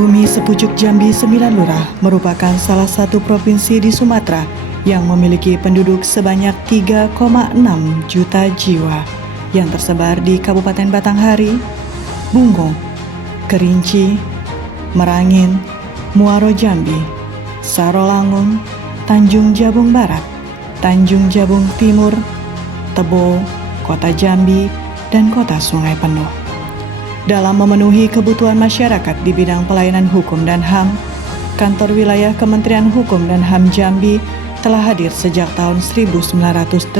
Bumi Sepucuk Jambi 9 Lurah merupakan salah satu provinsi di Sumatera yang memiliki penduduk sebanyak 3,6 juta jiwa yang tersebar di Kabupaten Batanghari, Bungo, Kerinci, Merangin, Muaro Jambi, Sarolangun, Tanjung Jabung Barat, Tanjung Jabung Timur, Tebo, Kota Jambi, dan Kota Sungai Penuh. Dalam memenuhi kebutuhan masyarakat di bidang pelayanan hukum dan HAM, Kantor Wilayah Kementerian Hukum dan HAM Jambi telah hadir sejak tahun 1986.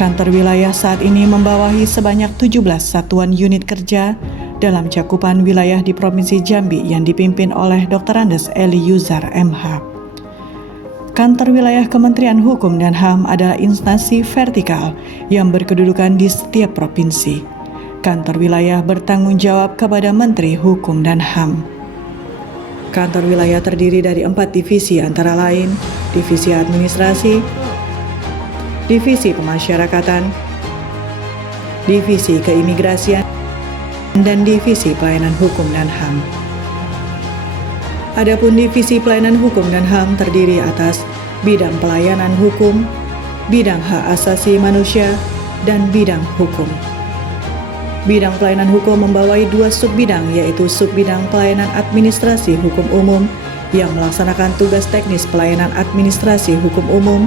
Kantor wilayah saat ini membawahi sebanyak 17 satuan unit kerja dalam cakupan wilayah di Provinsi Jambi yang dipimpin oleh Dr. Andes Eli Yuzar MH. Kantor Wilayah Kementerian Hukum dan HAM adalah instansi vertikal yang berkedudukan di setiap provinsi. Kantor wilayah bertanggung jawab kepada Menteri Hukum dan HAM. Kantor wilayah terdiri dari 4 divisi antara lain Divisi Administrasi, Divisi Pemasyarakatan, Divisi Keimigrasian, dan Divisi Pelayanan Hukum dan HAM. Adapun Divisi Pelayanan Hukum dan HAM terdiri atas bidang pelayanan hukum, bidang hak asasi manusia, dan bidang hukum. Bidang pelayanan hukum membawahi 2 subbidang, yaitu subbidang pelayanan administrasi hukum umum yang melaksanakan tugas teknis pelayanan administrasi hukum umum,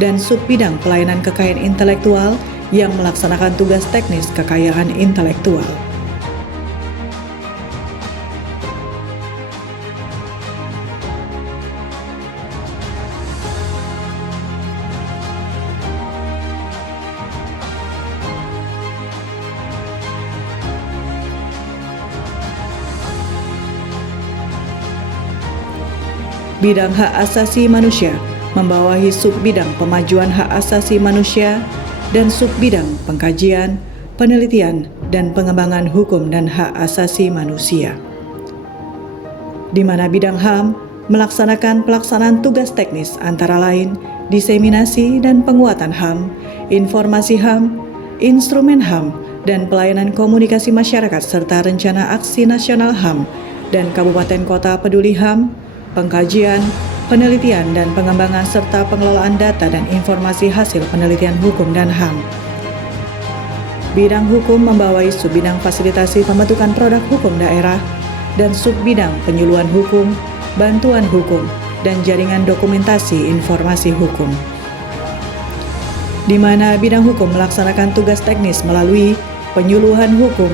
dan subbidang pelayanan kekayaan intelektual yang melaksanakan tugas teknis kekayaan intelektual. Bidang hak asasi manusia membawahi subbidang pemajuan hak asasi manusia dan subbidang pengkajian, penelitian, dan pengembangan hukum dan hak asasi manusia. Di mana bidang HAM melaksanakan pelaksanaan tugas teknis antara lain diseminasi dan penguatan HAM, informasi HAM, instrumen HAM, dan pelayanan komunikasi masyarakat serta rencana aksi nasional HAM dan Kabupaten Kota Peduli HAM, pengkajian, penelitian dan pengembangan serta pengelolaan data dan informasi hasil penelitian hukum dan HAM. Bidang hukum membawahi subbidang fasilitasi pembentukan produk hukum daerah dan subbidang penyuluhan hukum, bantuan hukum, dan jaringan dokumentasi informasi hukum. Di mana bidang hukum melaksanakan tugas teknis melalui penyuluhan hukum,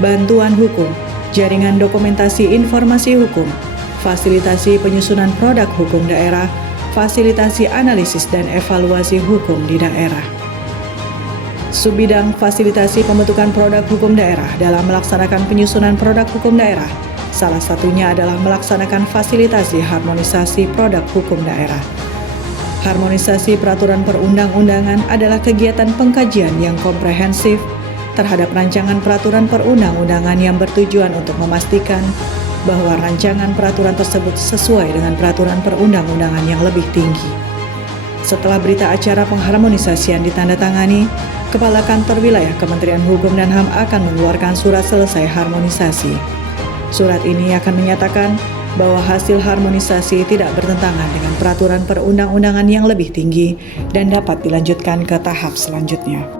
bantuan hukum, jaringan dokumentasi informasi hukum, fasilitasi penyusunan produk hukum daerah, fasilitasi analisis dan evaluasi hukum di daerah. Subbidang fasilitasi pembentukan produk hukum daerah dalam melaksanakan penyusunan produk hukum daerah, salah satunya adalah melaksanakan fasilitasi harmonisasi produk hukum daerah. Harmonisasi peraturan perundang-undangan adalah kegiatan pengkajian yang komprehensif terhadap rancangan peraturan perundang-undangan yang bertujuan untuk memastikan bahwa rancangan peraturan tersebut sesuai dengan peraturan perundang-undangan yang lebih tinggi. Setelah berita acara pengharmonisasian ditandatangani, Kepala Kantor Wilayah Kementerian Hukum dan HAM akan mengeluarkan surat selesai harmonisasi. Surat ini akan menyatakan bahwa hasil harmonisasi tidak bertentangan dengan peraturan perundang-undangan yang lebih tinggi dan dapat dilanjutkan ke tahap selanjutnya.